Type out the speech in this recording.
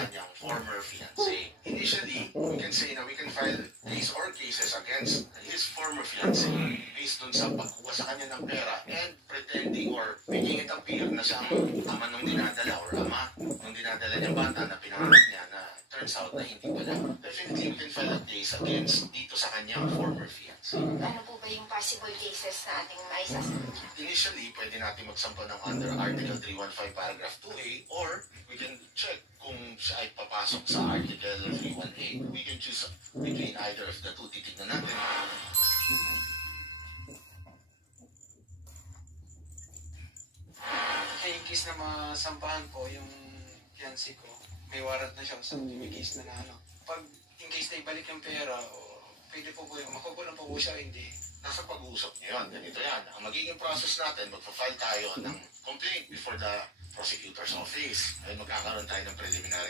kanyang former fiancé. Initially, we can say na we can file case or cases against his former fiancé based dun sa pagkuha sa kanya ng pera and pretending or making it appear na siyang ama nung dinadala or ama nung dinadala niyang bata na pinanganak niya na turns out na hindi pala. Definitely, we can file a case against dito sa kanyang former fiancé. Ano po ba yung possible cases na ating maisasagot? Initially, pwede natin magsampa ng under Article 315 Paragraph 2A or we can check kung siya ay papasok sa Article 318. We can choose between either of the two. Titignan natin. Yung case na masampahan ko, yung fiancé ko, may warrant na siya sa may case na Pag in case na ibalik yung pera, pwede po yung makukulang po siya, hindi. Nasa pag-uusap niyo yan. Ganito yan. Ang magiging process natin, magpa-file tayo ng complaint before the prosecutor's office. Ay magkakaroon tayo ng preliminary